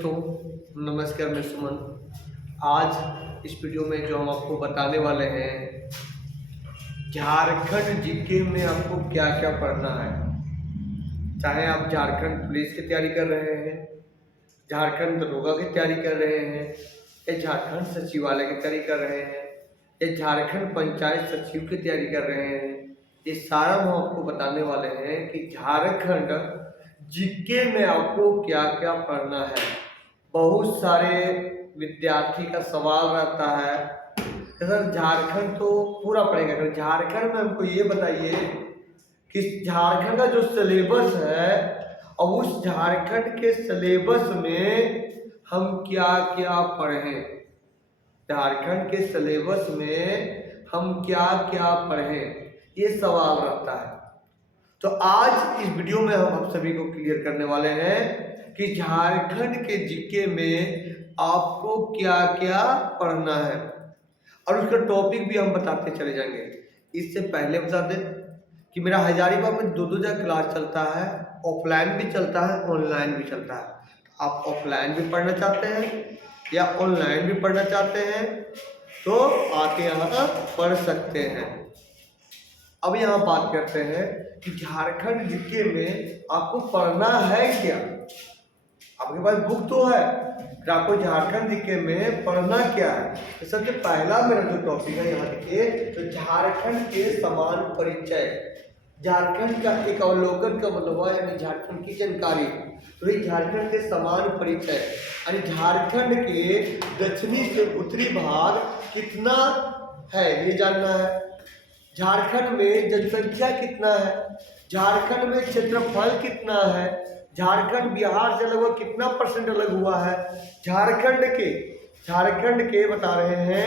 दोस्तों, नमस्कार। मैं सुमन। आज इस वीडियो में जो हम आपको बताने वाले हैं, झारखंड जीके में आपको क्या क्या पढ़ना है। चाहे आप झारखंड पुलिस की तैयारी कर रहे हैं, झारखंड दरोगा की तैयारी कर रहे हैं, या झारखंड सचिवालय की तैयारी कर रहे हैं, या झारखंड पंचायत सचिव की तैयारी कर रहे हैं, ये सारा हम आपको बताने वाले हैं कि झारखंड जीके में आपको क्या क्या पढ़ना है। बहुत सारे विद्यार्थी का सवाल रहता है कि सर झारखंड तो पूरा पढ़ेगा, तो झारखंड में हमको ये बताइए कि झारखंड का जो सिलेबस है और उस झारखंड के सिलेबस में हम क्या क्या पढ़ें। झारखंड के सिलेबस में हम क्या क्या पढ़ें, ये सवाल रहता है। तो आज इस वीडियो में हम आप सभी को क्लियर करने वाले हैं कि झारखंड के जीके में आपको क्या क्या पढ़ना है और उसका टॉपिक भी हम बताते चले जाएंगे। इससे पहले बता दें कि मेरा हजारीबाग में दो जगह क्लास चलता है, ऑफलाइन भी चलता है, ऑनलाइन भी चलता है। आप ऑफलाइन भी पढ़ना चाहते हैं या ऑनलाइन भी पढ़ना चाहते हैं तो आके यहाँ पढ़ सकते हैं। अब यहाँ बात करते हैं कि झारखंड जीके में आपको पढ़ना है क्या। आपके पास बुक तो है, तो आपको झारखंड जीके में पढ़ना क्या है। तो सबसे पहला मेरा जो टॉपिक है यहाँ देखिए, तो झारखंड के समान परिचय। झारखंड का एक अवलोकन का मतलब हुआ यानी झारखंड की जानकारी। तो ये झारखंड के समान परिचय यानी झारखंड के दक्षिणी से उत्तरी भाग कितना है ये जानना है। झारखंड में जनसंख्या कितना है, झारखंड में क्षेत्रफल कितना है, झारखंड बिहार से लगभग कितना परसेंट अलग हुआ है, झारखंड के बता रहे हैं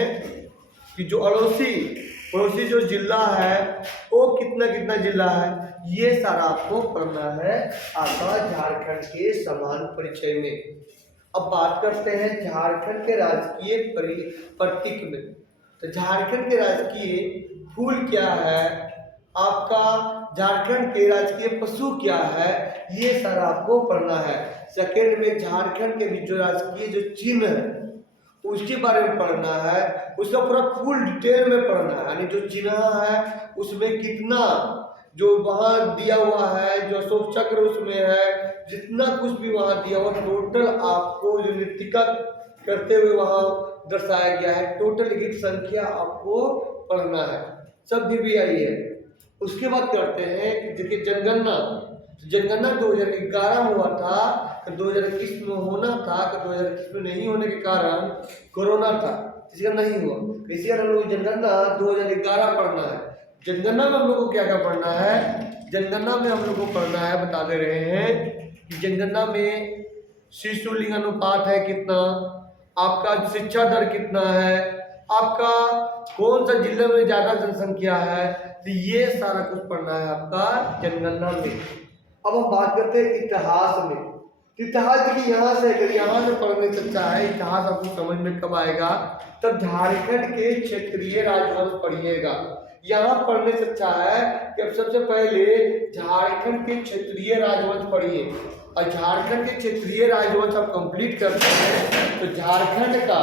कि जो पड़ोसी जो जिला है वो कितना कितना जिला है। ये सारा आपको पढ़ना है आपका झारखंड के समान परिचय में। अब बात करते हैं झारखंड के राजकीय प्रतीक में। तो झारखंड के राजकीय फूल क्या है, आपका झारखंड के राजकीय पशु क्या है, ये सारा आपको पढ़ना है। सेकेंड में झारखंड के जो राजकीय जो चिन्ह है उसके बारे में पढ़ना है, उसका पूरा फुल डिटेल में पढ़ना है। यानी जो चिन्ह है उसमें कितना जो वहाँ दिया हुआ है, जो अशोक चक्र उसमें है, जितना कुछ भी वहाँ दिया हुआ टोटल आपको जो नृत्यका करते हुए वहाँ दर्शाया गया है, टोटल एक संख्या आपको पढ़ना है। सब भी आई है। उसके बाद करते हैं कि देखिए जनगणना 2011 में हुआ था, तो 2021 में होना था, तो 2021 में नहीं होने के कारण कोरोना था, इसका नहीं हुआ। इसी कारण हम लोग जनगणना 2011 पढ़ना है। जनगणना में हम लोग को क्या क्या पढ़ना है, जनगणना में हम लोग को पढ़ना है, बता दे रहे हैं कि जनगणना में शिशु लिंग अनुपात है कितना, आपका शिक्षा दर कितना है, आपका कौन सा जिले में ज्यादा जनसंख्या है, तो ये सारा कुछ पढ़ना है आपका जनगणना में। अब हम बात करते हैं इतिहास में। इतिहास देखिए यहाँ से अगर यहाँ से पढ़ने चलता है, इतिहास आपको समझ में कब आएगा, तब झारखंड के क्षेत्रीय राजवंश पढ़िएगा। यहाँ पढ़ने से अच्छा है कि अब सबसे पहले झारखंड के क्षेत्रीय राजवंश पढ़िए, और झारखंड के क्षेत्रीय राजवंश आप कंप्लीट करते हैं तो झारखंड का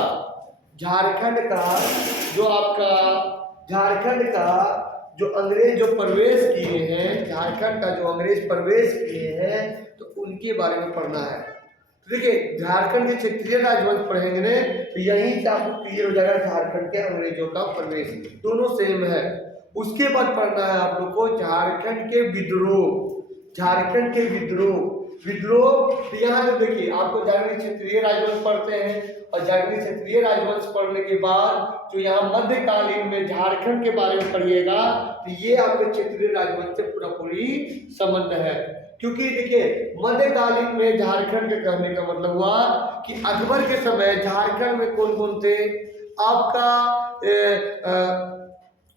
जो अंग्रेज जो प्रवेश किए हैं, झारखंड का जो अंग्रेज प्रवेश किए हैं, तो उनके बारे में पढ़ना है। तो देखिए झारखंड के क्षेत्रीय राजवंश पढ़ेंगे ने तो यहीं से आपको क्लियर हो जाएगा झारखंड के अंग्रेजों का प्रवेश, दोनों सेम है। उसके बाद पढ़ना है आप लोग को झारखंड के विद्रोह। तो यहाँ पे देखिए आपको झारखंड क्षेत्रीय राजवंश पढ़ते हैं, और झारखंड क्षेत्रीय राजवंश पढ़ने के बाद जो यहाँ मध्यकालीन में झारखंड के बारे में पढ़िएगा, तो ये आपके क्षेत्रीय राजवंश से पूरी संबंध है। क्योंकि देखिए मध्यकालीन में झारखंड के कहने का मतलब हुआ कि अकबर के समय झारखंड में कौन कौन थे, आपका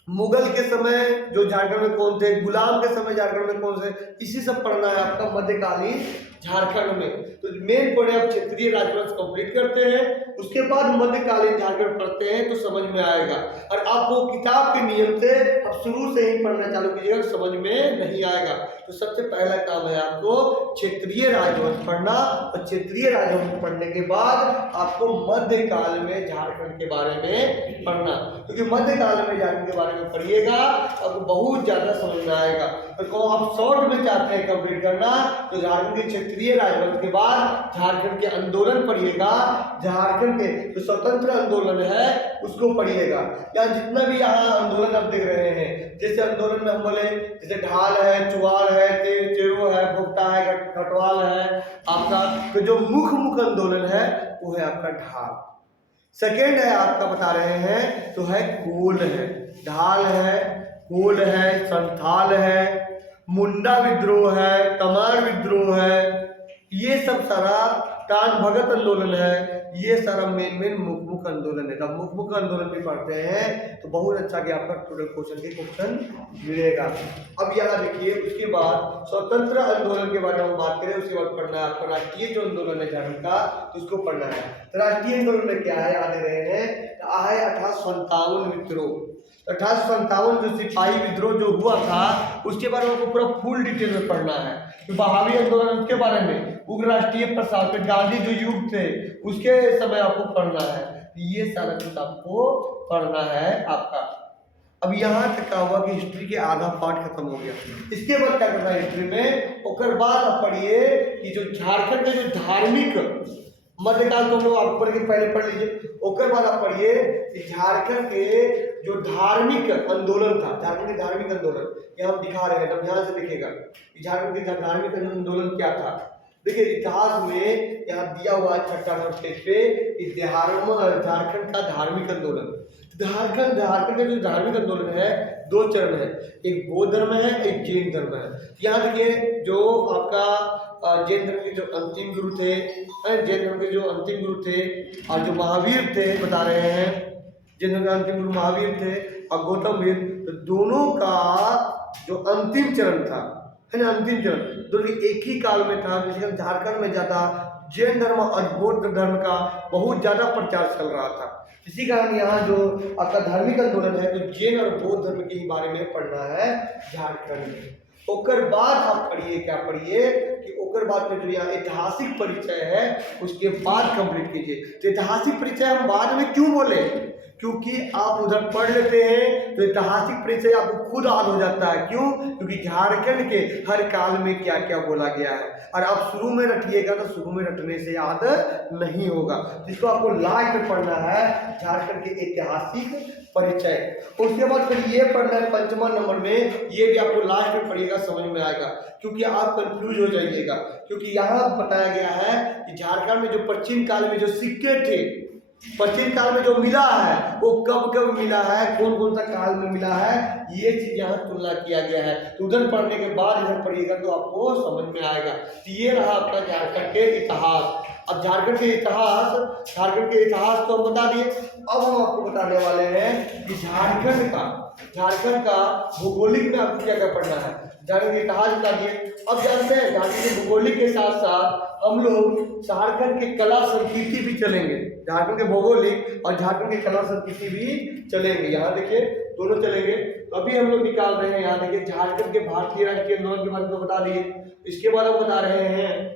मुगल के समय जो झारखंड में कौन थे, गुलाम के समय झारखंड में कौन थे, इसी सब पढ़ना है आपका मध्यकालीन झारखंड में। तो मेन पढ़े आप क्षेत्रीय राजवंश कंप्लीट करते हैं, उसके बाद मध्यकालीन झारखंड पढ़ते हैं तो समझ में आएगा। और आपको किताब के नियम से आप शुरू से ही पढ़ना चालू कीजिएगा, समझ में नहीं आएगा। तो तो सबसे पहला काम है आपको क्षेत्रीय राजवंश पढ़ना, और क्षेत्रीय राजवंश पढ़ने के बाद आपको मध्यकाल में झारखंड के बारे में पढ़ना, क्योंकि मध्यकाल में झारखंड के बारे में पढ़िएगा आपको बहुत ज्यादा समझ में आएगा। तो आप शॉर्ट में चाहते हैं कंप्लीट करना तो झारखंड के क्षेत्रीय राजवंश के बाद झारखंड के आंदोलन पढ़िएगा, झारखंड के जो स्वतंत्र आंदोलन है उसको पढ़िएगा। या जितना भी यहाँ आंदोलन आप देख रहे हैं, जैसे आंदोलन में हम बोले जैसे ढाल है, चुवाल है, चेरो है, भुगता है, कटवाल है आपका, तो जो मुख्य आंदोलन है वो है आपका ढाल। सेकेंड है आपका बता रहे हैं तो है कोल है, ढाल है, कोल है, संथाल है, मुंडा विद्रोह है, तमार विद्रोह है, ये सब सारा टान भगत आंदोलन है, ये सारा मेन मुख्य आंदोलन है। जब मुख्य आंदोलन भी पढ़ते हैं तो बहुत अच्छा कि आपका टोटल क्वेश्चन मिलेगा। अब यहाँ देखिए उसके बाद स्वतंत्र आंदोलन के बारे में हम बात करें, उसके बाद पढ़ना है आपको राष्ट्रीय जो आंदोलन है झारखंड का तो उसको पढ़ना है। तो राष्ट्रीय आंदोलन में क्या है याद रहे हैं, है 1857 विद्रोह। 1857 जो सिपाही विद्रोह जो हुआ था उसके बारे में आपको पूरा फुल डिटेल में पढ़ना है। तो बहावी आंदोलन उसके बारे में, उग्र राष्ट्रीय प्रसार पे गांधी जो युग थे उसके समय आपको पढ़ना है, ये सारा कुछ आपको पढ़ना है आपका। अब यहाँ तक क्या हुआ कि हिस्ट्री के आधा पार्ट खत्म हो गया। इसके बाद क्या करना है हिस्ट्री में, उसके बाद आप पढ़िए कि जो झारखंड में जो धार्मिक मध्यकाल तो हम लोग आप पढ़ के पहले पढ़ लीजिए, उसके बाद आप पढ़िए कि झारखंड के जो धार्मिक आंदोलन था, झारखंड के धार्मिक आंदोलन यहाँ दिखा रहे हैं, तब ध्यान से देखिएगा कि झारखंड के धार्मिक आंदोलन क्या था। देखिए इतिहास में यहाँ दिया हुआ 6 पेज पे झारखंड का धार्मिक आंदोलन। झारखंड के जो धार्मिक आंदोलन है 2 चरण है, एक बौद्ध धर्म है, एक जैन धर्म है। यहाँ देखिए जो आपका जैन धर्म के जो अंतिम गुरु थे, जैन धर्म के जो अंतिम गुरु थे और जो महावीर थे बता रहे हैं, जैन धर्म के अंतिम गुरु महावीर थे और गौतम बुद्ध, तो दोनों का जो अंतिम चरण था है ना, अंतिम चरण दोनों एक ही काल में था। जिसके झारखंड में ज्यादा जैन धर्म और बौद्ध धर्म का बहुत ज्यादा प्रचार चल रहा था। इसी कारण यहाँ जो आपका धार्मिक आंदोलन है तो जैन और बौद्ध धर्म के बारे में पढ़ना है झारखंड में। ओकर बाद आप पढ़िए, क्या पढ़िए कि ओकर बाद में जो यहाँ ऐतिहासिक परिचय है उसके बाद कंप्लीट कीजिए। तो ऐतिहासिक परिचय हम बाद में क्यों बोले, क्योंकि आप उधर पढ़ लेते हैं तो ऐतिहासिक परिचय आपको खुद याद हो जाता है। क्यों? क्योंकि झारखंड के हर काल में क्या क्या बोला गया है, और आप शुरू में रटिएगा तो शुरू में रटने से याद नहीं होगा। जिसको आपको लास्ट में पढ़ना है झारखंड के ऐतिहासिक परिचय। उसके बाद फिर ये पढ़ना है 5वां नंबर में, ये भी आपको लास्ट में पढ़िएगा समझ में आएगा, क्योंकि आप कंफ्यूज हो जाइएगा। क्योंकि यहाँ बताया गया है कि झारखंड में जो प्राचीन काल में जो सिक्के थे, प्राचीन काल में जो मिला है वो कब कब मिला है, कौन कौन सा काल में मिला है, ये चीज यहाँ तुलना किया गया है। तो उधर पढ़ने के बाद इधर पढ़िएगा तो आपको समझ में आएगा। तो ये रहा आपका झारखंड के इतिहास। अब झारखंड के इतिहास तो हम बता दिए। अब हम आपको बताने वाले हैं कि झारखंड का भौगोलिक में आपको क्या क्या पढ़ना है। झारखंड के इतिहास बता दिए। अब जानते हैं झारखंड के भौगोलिक के साथ साथ हम लोग झारखंड के कला संस्कृति भी चलेंगे। झारखंड के भौगोलिक और झारखंड के कला संस्कृति भी चलेंगे। यहाँ देखिए दोनों चलेंगे। तो अभी हम लोग निकाल रहे हैं, यहाँ देखिए झारखंड के भारतीय राष्ट्रीय आंदोलन के बारे में बता दिए। इसके बाद हम बता रहे हैं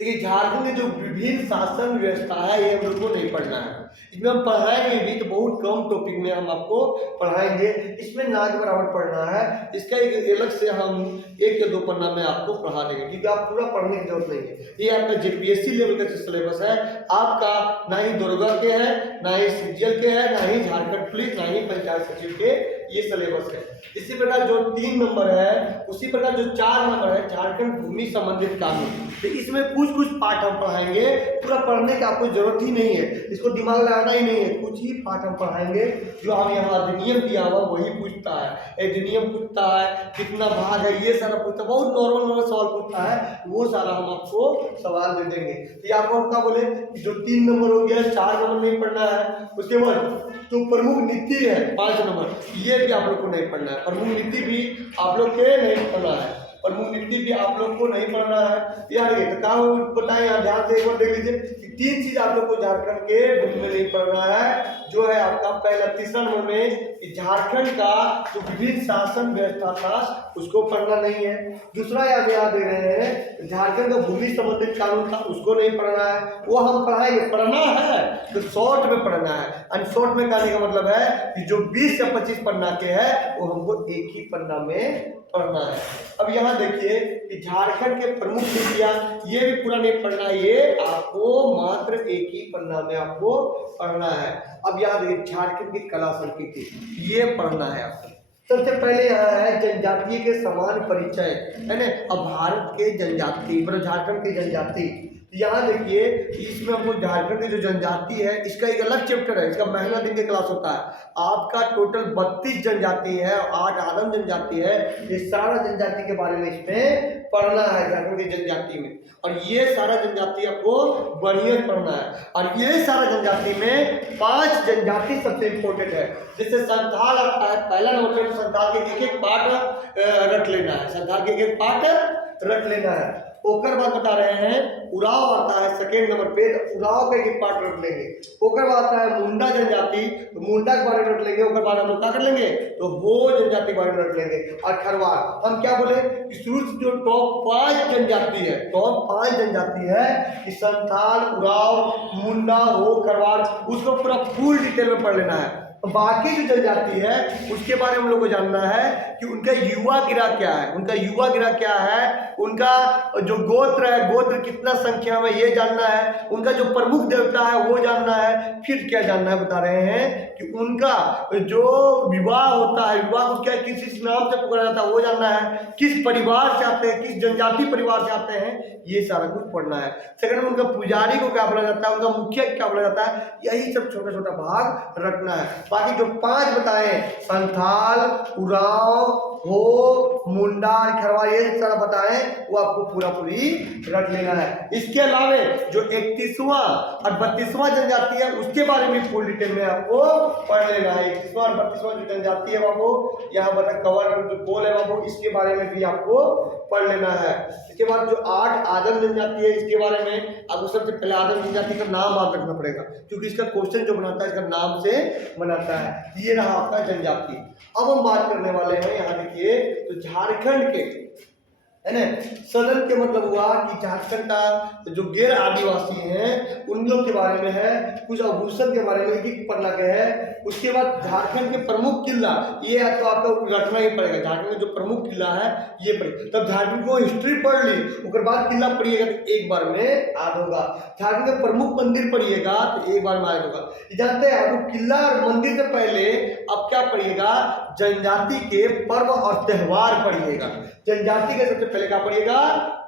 देखिए झारखंड में जो विभिन्न शासन व्यवस्था है ये हम लोग को नहीं पढ़ना है। इसमें हम पढ़ाएंगे भी तो बहुत कम टॉपिक में हम आपको पढ़ाएंगे। इसमें ना के बराबर पढ़ना है। इसका एक अलग से हम 1 या 2 पन्ना में आपको पढ़ा देंगे, क्योंकि आप पूरा पढ़ने की जरूरत नहीं है। ये आपका जेपीएससी लेवल का जो सिलेबस है आपका, ना ही दुर्गा के है, ना ही सीजीएल के है, ना ही झारखंड पुलिस, ना ही पंचायत सचिव के ये सिलेबस है। इसी प्रकार जो 3 नंबर है, उसी प्रकार जो 4 नंबर है झारखंड भूमि संबंधित कानून। तो इसमें कुछ पाठ हम पढ़ाएंगे, पूरा पढ़ने का आपको जरूरत ही नहीं है, इसको दिमाग लगाना ही नहीं है। कुछ ही पाठ हम पढ़ाएंगे। जो हम यहाँ अधिनियम दिया हुआ वही पूछता है, अधिनियम पूछता है, कितना भाग है, ये सारा पूछता है, बहुत नॉर्मल सवाल पूछता है, वो सारा हम आपको सवाल दे देंगे। तो आपको हम क्या बोले, जो 3 नंबर हो गया, 4 नंबर नहीं पढ़ना है। उसके बाद तो प्रमुख नीति है 5 नंबर, ये भी आप लोग को नहीं पढ़ना है। प्रमुख नीति भी आप लोग के नहीं पढ़ना है। प्रमुख नीति भी आप लोग को नहीं पढ़ना है। यार ये तो कहा बताएं, यहाँ ध्यान से एक बार देख लीजिए कि 3 चीज आप लोग को झारखंड के भूमि में नहीं पढ़ना है, जो है आपका पहला तीसरा नंबर में झारखंड का जो विभिन्न शासन व्यवस्था था उसको पढ़ना नहीं है। दूसरा याद दे रहे हैं झारखंड का भूमि संबंधित कानून था, उसको नहीं पढ़ना है, वो हम पढ़ाएंगे। पढ़ना है तो शॉर्ट में पढ़ना है, और शॉर्ट में कहने का मतलब है कि जो 20 या 25 पन्ना के है वो हमको एक ही पन्ना में पढ़ना है। अब यहाँ देखिए कि झारखंड के प्रमुख नीतियां, ये भी पूरा नहीं पढ़ना है, ये आपको मात्र एक ही पन्ना में आपको पढ़ना है। अब यहाँ देखिए झारखंड की कला संस्कृति, ये पढ़ना है आपको। सबसे पहले यहाँ है जनजातीय के समान परिचय, है ना। अब भारत के जनजाति मतलब झारखंड की जनजाति, यहाँ देखिए इसमें हमको झारखंड की जो जनजाति है इसका एक अलग चैप्टर है, इसका महीना दिन के क्लास होता है। आपका टोटल 32 जनजाति है, 8 आदम जनजाति है, ये सारा जनजाति के बारे में इसमें पढ़ना है झारखंड की जनजाति में। और ये सारा जनजाति आपको बढ़िया पढ़ना है। और ये सारा जनजाति में 5 जनजाति सबसे इंपॉर्टेंट है। जैसे संथाल आता है, पहला नंबर पे संथाल के एक पार्ट रख लेना है, संथाल के एक पार्ट रख लेना है। ओकर बाद बता रहे हैं उराव आता है सेकेंड नंबर पे, तो उराव का एक पार्ट रख लेंगे। ओकर बाद आता है मुंडा जनजाति, तो मुंडा के बारे में रख लेंगे। ओकर बाद हम लोग क्या कर लेंगे, तो हो जनजाति के बारे में रख लेंगे। और खरवार हम क्या बोले कि शुरू से जो टॉप 5 जनजाति है, टॉप 5 जनजाति है कि संथाल, उराव, मुंडा, हो, खरवार, उसको पूरा फुल डिटेल में पढ़ लेना है। बाकी जो जनजाति है उसके बारे में हम लोग को जानना है कि उनका युवा गिरा क्या है, उनका युवा गिरा क्या है, उनका जो गोत्र है, गोत्र कितना संख्या में ये जानना है, उनका जो प्रमुख देवता है वो जानना है। फिर क्या जानना है बता रहे हैं कि उनका जो विवाह होता है, विवाह को क्या किस नाम से पुकारा जाता है वो जानना है, किस परिवार से आते हैं, किस जनजाति परिवार से आते हैं, ये सारा कुछ पढ़ना है। सेकंड में उनका पुजारी को क्या बोला जाता है, उनका मुखिया क्या बोला जाता है, यही सब छोटा छोटा भाग रखना है। बाकी जो 5 बताए संथाल, उराव, हो, मुंडा, खरवार, ये सारा बताए वो आपको पूरा पूरी रख लेना है। इसके अलावा जो 31वां और 32वां जनजाति है उसके बारे में फुल डिटेल में आपको पढ़ लेना है। 31वां और 32वां जो जनजाति है बाबू, यहाँ बता कवर जो गोल है बाबू, इसके बारे में भी आपको पढ़ लेना है। इसके बाद जो 8 आदम जनजाति है इसके बारे में आपको सबसे पहले आदम जनजाति का नाम याद रखना पड़ेगा, क्योंकि इसका क्वेश्चन जो बनाता है इसका नाम से बनाता है। ये रहा आपका जनजाति। अब हम बात करने वाले हैं यहाँ देखिए तो झारखंड के, है ना, सदन के मतलब हुआ कि झारखंड का जो गैर आदिवासी हैं उन लोग के बारे में है, कुछ आभूषण के बारे में एक पढ़ना के है। उसके बाद झारखंड के प्रमुख किला, ये तो आपको रखना ही पड़ेगा। झारखंड में जो प्रमुख किला है ये पढ़िए, तब झारखंड को हिस्ट्री पढ़ ली उसके बाद किला पढ़िएगा तो एक बार में याद होगा। झारखंड के प्रमुख मंदिर पढ़िएगा तो एक बार में याद होगा। जानते हैं आपको किला और मंदिर से पहले अब क्या पढ़िएगा, जनजाति के पर्व और त्योहार पढ़िएगा। जनजाति के सबसे पहले क्या पढ़िएगा,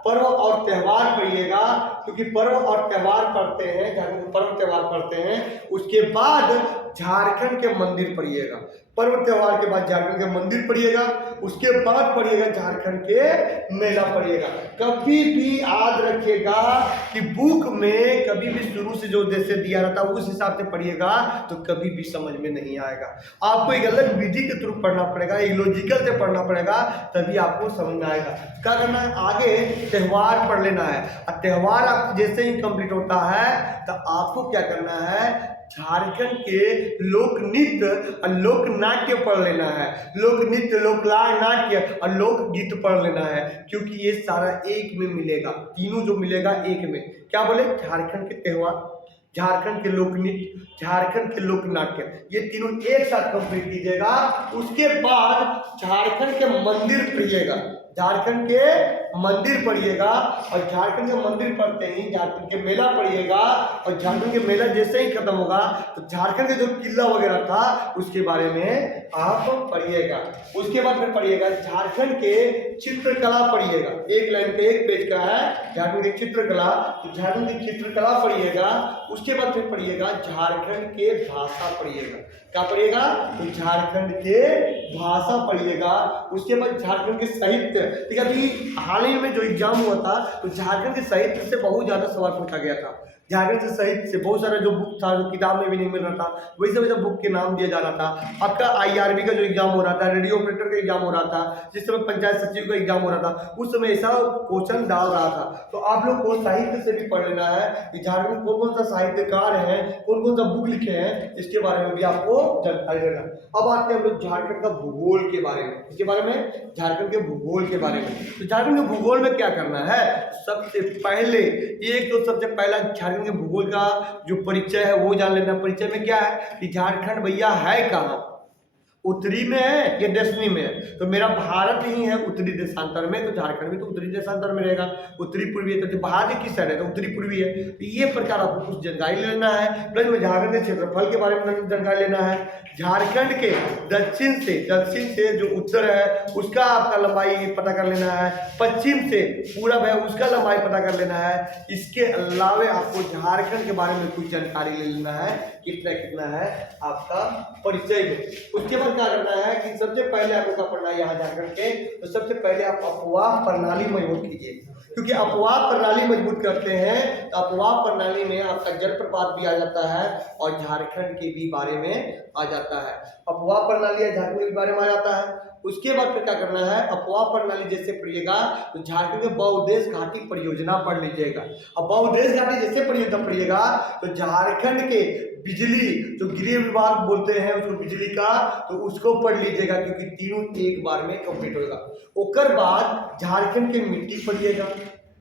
पर्व और त्योहार पढ़िएगा, क्योंकि पर्व और त्योहार पढ़ते हैं, झारखंड के पर्व त्योहार पढ़ते हैं। उसके बाद झारखंड के मंदिर पढ़िएगा, पर्व त्योहार के बाद झारखंड के मंदिर पढ़िएगा, उसके बाद पढ़िएगा झारखंड के मेला पढ़िएगा। कभी भी याद रखिएगा कि बुक में कभी भी शुरू से जो जैसे दिया रहता है उस हिसाब से पढ़िएगा तो कभी भी समझ में नहीं आएगा। आपको एक अलग विधि के थ्रू पढ़ना पड़ेगा, एक लॉजिकल से पढ़ना पड़ेगा, तभी आपको समझ में आएगा। क्या करना है, आगे त्योहार पढ़ लेना है। और त्योहार आप जैसे ही कंप्लीट होता है तो आपको क्या करना है, झारखंड के लोक नृत्य और लोक नाट्य पढ़ लेना है। लोक नृत्य, लोक नाट्य और लोकगीत पढ़ लेना है, क्योंकि ये सारा एक में मिलेगा, तीनों जो मिलेगा एक में। क्या बोले, झारखंड के त्योहार, झारखंड के लोक नृत्य, झारखंड के लोक नाट्य, ये तीनों एक साथ कंप्लीट कीजिएगा। उसके बाद झारखंड के मंदिर पढ़िएगा, झारखंड के मंदिर पढ़िएगा। और झारखंड के मंदिर पढ़ते ही झारखंड के मेला पढ़िएगा। और झारखंड के मेला जैसे ही खत्म होगा तो झारखंड के जो किला वगैरह था उसके बारे में आप पढ़िएगा। उसके बाद फिर पढ़िएगा झारखंड के चित्रकला पढ़िएगा। एक लाइन पे एक पेज का है झारखंड की चित्रकला, तो झारखंड की चित्रकला पढ़िएगा। उसके बाद फिर पढ़िएगा झारखंड के भाषा पढ़िएगा। क्या पढ़िएगा, तो झारखंड के भाषा पढ़िएगा। उसके बाद झारखंड के साहित्य, ठीक है। अभी हाल ही में जो एग्जाम हुआ था तो झारखंड के साहित्य से बहुत ज्यादा सवाल पूछा गया था। झारखंड से सहित से बहुत सारा जो बुक था, जो किताब में भी नहीं मिल रहा था, वही सब बुक के नाम दिया जा रहा था। आपका आईआरबी का जो एग्जाम हो रहा था, रेडियो ऑपरेटर का एग्जाम हो रहा था, जिस समय पंचायत सचिव का एग्जाम हो रहा था, उस समय ऐसा क्वेश्चन डाल रहा था। तो आप लोग को साहित्य से भी पढ़ लेना है कि झारखंड में कौन कौन सा साहित्यकार है, कौन कौन सा बुक लिखे हैं, इसके बारे में भी आपको जानकारी लेना। अब आते हैं हम लोग झारखंड का भूगोल के बारे में। इसके बारे में, झारखंड के भूगोल के बारे में। तो झारखंड के भूगोल में क्या करना है, सबसे पहले एक तो सबसे पहला झारखंड के भूगोल का जो परिचय है वो जान लेना। परिचय में क्या है कि झारखंड भैया है कहाँ, उत्तरी में है या दक्षिणी में है। तो मेरा भारत ही है उत्तरी देशांतर में, तो झारखंड भी तो उत्तरी देशांतर में रहेगा। उत्तरी पूर्वी है तो भारत किस साइड है, तो उत्तरी पूर्वी है। तो ये प्रकार आपको कुछ जानकारी लेना है। प्लस में झारखंड के क्षेत्रफल के बारे में जानकारी लेना है। झारखंड के दक्षिण से जो उत्तर है उसका आपका लंबाई पता कर लेना है। पश्चिम से पूरब है उसका लंबाई पता कर लेना है। इसके अलावा आपको झारखंड के बारे में कुछ जानकारी ले लेना है, कितना कितना है आपका परिचय में। उसके बाद क्या करना है कि सबसे पहले आपको क्या पढ़ना है यहाँ झारखंड के, तो सबसे पहले आप अपवाह प्रणाली मजबूत कीजिए, क्योंकि अपवाह प्रणाली मजबूत करते हैं तो अपवाह प्रणाली में आपका जलप्रपात भी आ जाता है और झारखंड के भी बारे में आ जाता है। अपवाह प्रणाली झारखंड के बारे में आ जाता है। उसके बाद फिर क्या करना है, अपवाह प्रणाली जैसे पढ़िएगा तो झारखंड के बहुउद्देश्य घाटी परियोजना पढ़ लीजिएगा। अब बहुउद्देश्य घाटी जैसे परियोजना पढ़िएगा तो झारखंड के बिजली जो गृह विभाग बोलते हैं उसको बिजली का, तो उसको पढ़ लीजिएगा क्योंकि तीनों एक बार में कंप्लीट होगा। उसके बाद झारखंड के मिट्टी पढ़िएगा।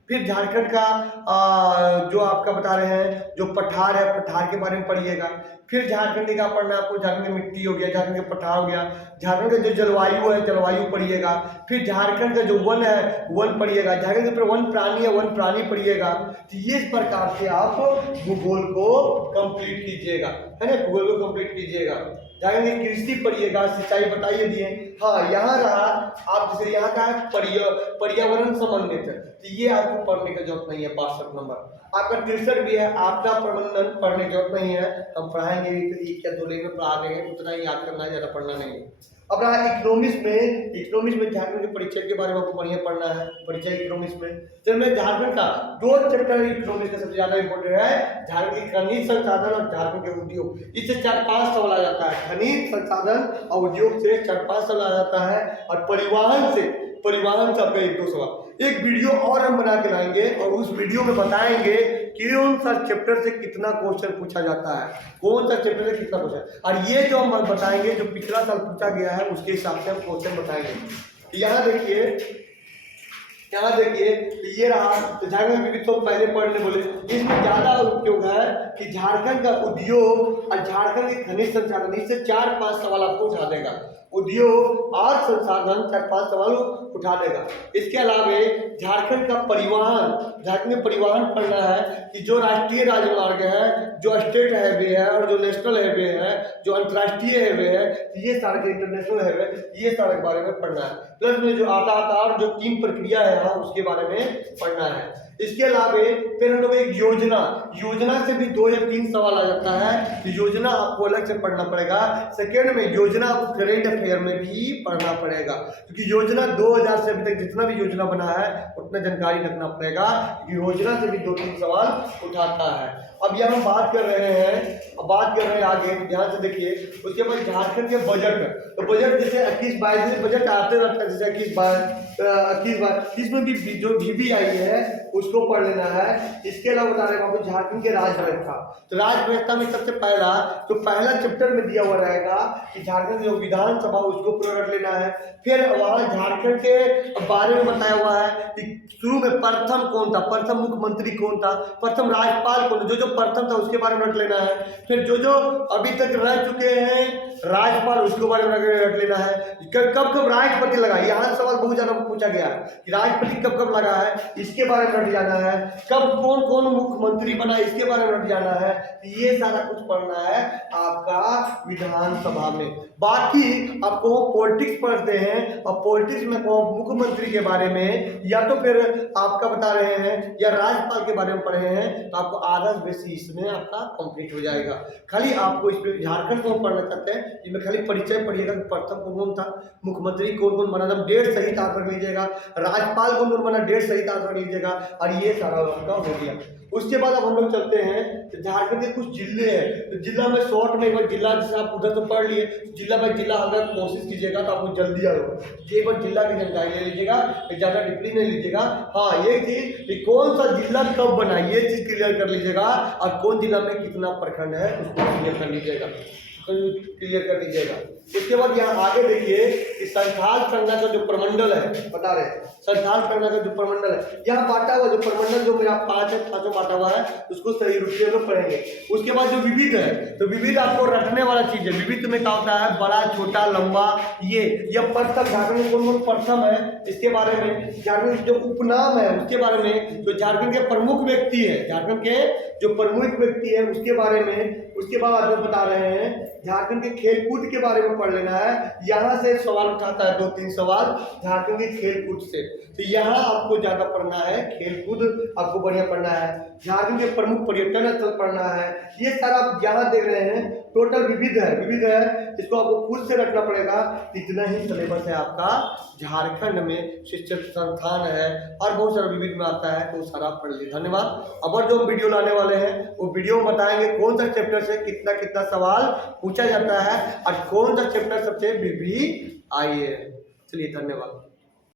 फिर झारखंड का जो आपका बता रहे हैं जो पठार है, पठार के बारे में पढ़िएगा। फिर झारखंड का पढ़ना आपको, झारखंड में मिट्टी हो गया, झारखंड का पठार हो गया। झारखंड का जो जलवायु है जलवायु पढ़िएगा। फिर झारखंड का जो वन है वन पढ़िएगा। झारखंड के ऊपर वन प्राणी है वन प्राणी पढ़िएगा। तो ये इस प्रकार से आप भूगोल को कंप्लीट कीजिएगा, है ना, भूगोल को कंप्लीट कीजिएगा। झारखंड की कृषि पढ़िएगा, सिंचाई बताइए दिए। हाँ, यहाँ रहा आप जैसे यहाँ का है पर्यावरण संबंधित है, तो ये आपको पढ़ने की जरूरत नहीं है। 62 नंबर आपका 63 भी है, आपदा प्रबंधन पढ़ने की जरूरत नहीं है, हम पढ़ाएंगे भी तो एक या दो लेवल में पढ़ा देंगे, उतना ही याद करना है, ज्यादा पढ़ना नहीं है। अब रहा इकोनॉमिक्स में झारखंड के परिचय के बारे में आपको बढ़िया पढ़ना है। परिचय इकोनॉमिक्स में चल मैं झारखंड का 2 चैप्टर इकोनॉमिक्स का सबसे ज्यादा इंपॉर्टेंट है, झारखंड की खनिज संसाधन और झारखंड के उद्योग। इससे 4-5 सवाल आ जाता है। खनिज संसाधन और उद्योग से 4-5 सवाल आ जाता है और परिवहन से आपका 1-2 सवाल। एक वीडियो और हम बना के लाएंगे और उस वीडियो में बताएंगे कौन सा चैप्टर से कितना क्वेश्चन पूछा जाता है, कौन सा चैप्टर से कितना क्वेश्चन, और ये जो हम बताएंगे जो पिछला साल पूछा गया है उसके हिसाब से हम क्वेश्चन बताएंगे। यहाँ देखिए तो ये रहा। तो झारखंड में तो पहले पढ़ने बोले, इसमें ज्यादा उपयोग है कि झारखंड का उद्योग और झारखंड के खनिज संसाधन, इससे 4-5 सवाल आपको उठा देगा। उद्योग और संसाधन 4-5 सवाल उठा देगा। इसके अलावा झारखंड का परिवहन, झारखंड में परिवहन पढ़ना है कि जो राष्ट्रीय राजमार्ग है, जो स्टेट हाईवे है और जो नेशनल हाईवे है, जो अंतर्राष्ट्रीय हाईवे है, ये सारे इंटरनेशनल हाईवे, ये सारे के बारे में पढ़ना है। प्लस में जो आधार जो 3 प्रक्रिया है यहाँ उसके बारे में पढ़ना है। इसके अलावा फिर हम लोग एक योजना से भी 2 या 3 सवाल आ जाता है, तो योजना आपको अलग से पढ़ना पड़ेगा। सेकेंड में योजना आपको करेंट अफेयर में भी पढ़ना पड़ेगा, क्योंकि योजना 2000 से अभी तक जितना भी योजना बना है उतना जानकारी रखना पड़ेगा, क्योंकि योजना से भी 2-3 सवाल उठाता है। अब यहाँ हम बात कर रहे हैं आगे, ध्यान से देखिए। उसके बाद झारखंड के बजट, तो बजट जैसे 21-22 बजट आते रहता है, जैसे 21-22 इसमें भी जो VBI है उसको पढ़ लेना है। इसके अलावा बता रहे हैं आपको झारखंड के राज व्यवस्था, तो राज व्यवस्था में सबसे पहला चैप्टर में दिया हुआ रहेगा कि झारखंड जो विधानसभा उसको पूरा रख लेना है। फिर वहाँ झारखंड के बारे में बताया हुआ है कि शुरू में प्रथम कौन था, प्रथम मुख्यमंत्री कौन था, प्रथम राज्यपाल कौन, जो प्रथम था उसके बारे में रख लेना है। फिर जो अभी तक रह चुके हैं राज्यपाल उसके बारे में रख लेना है। कब राष्ट्रपति लगा, यहाँ सवाल बहुत ज्यादा पूछा गया है कि राष्ट्रपति कब लगा है, इसके बारे में रट जाना है। कब कौन मुख्यमंत्री बना इसके बारे में रट जाना है। ये सारा कुछ पढ़ना है आपका विधानसभा में। बाकी आपको पॉलिटिक्स पढ़ते हैं और पॉलिटिक्स में मुख्यमंत्री के बारे में या तो फिर आपका बता रहे हैं या राज्यपाल के बारे में पढ़े हैं, तो आपको आधा बेसिक इसमें आपका कंप्लीट हो जाएगा। खाली आपको इसमें झारखंड को पढ़ना चाहते हैं, इसमें खाली परिचय पढ़िएगा, प्रथम कौन था, मुख्यमंत्री कौन बना था, डेट सही आंसर लीजिएगा, राज्यपाल कौन बना डेट सही आंसर लीजिएगा, और ये सारा आपका हो गया। उसके बाद अब हम लोग चलते हैं तो झारखंड के कुछ जिले हैं, तो जिला में शॉर्ट में एक बार जिला, जैसे आप उधर तो पढ़ लिए, जिला बाय जिला अगर कोशिश कीजिएगा तो आपको जल्दी आएगा। एक बार जिला की जानकारी ले लीजिएगा, ज़्यादा डीपली नहीं लीजिएगा। हाँ, ये चीज कि कौन सा जिला कब बना, ये चीज क्लियर कर लीजिएगा, और कौन जिला में कितना प्रखंड है उसको क्लियर कर लीजिएगा, क्लियर कर लीजिएगा। इसके बाद यहाँ आगे देखिए कि संथाल परगना का जो प्रमंडल है, बता रहे हैं संथाल परगना का जो प्रमंडल है, यहाँ बांटा हुआ जो प्रमंडल जो मेरा 5 है, 5 बांटा हुआ है, उसको सही रूप से हम पढ़ेंगे। उसके बाद जो विविध है, तो विविध आपको रखने वाला चीज है। विविध में क्या होता है, बड़ा छोटा लंबा, ये प्रथम झारखंड में कौन कौन प्रथम है इसके बारे में, झारखंड जो उपनाम है उसके बारे में, जो झारखंड के प्रमुख व्यक्ति है, झारखंड के जो प्रमुख व्यक्ति है उसके बारे में। उसके बाद जो बता रहे हैं झारखंड के खेलकूद के बारे में पढ़ लेना है। यहाँ से सवाल उठाता है 2-3 सवाल झारखंड के खेलकूद से, तो यहाँ आपको ज्यादा पढ़ना है, खेलकूद आपको बढ़िया पढ़ना है। झारखंड के प्रमुख पर्यटन स्थल पढ़ना है, ये सारा आप यहाँ देख रहे हैं। टोटल विविध है, इसको आपको खुद से रखना पड़ेगा। इतना ही सिलेबस है आपका झारखंड में, शिक्षण संस्थान है और बहुत सारा विविध में आता है, तो सारा पढ़ लीजिए। धन्यवाद। अब और जो हम वीडियो लाने वाले हैं वो वीडियो में बताएंगे कौन सा चैप्टर से कितना कितना सवाल पूछा जाता है और कौन सा चैप्टर सबसे बीबी आई है। चलिए, धन्यवाद।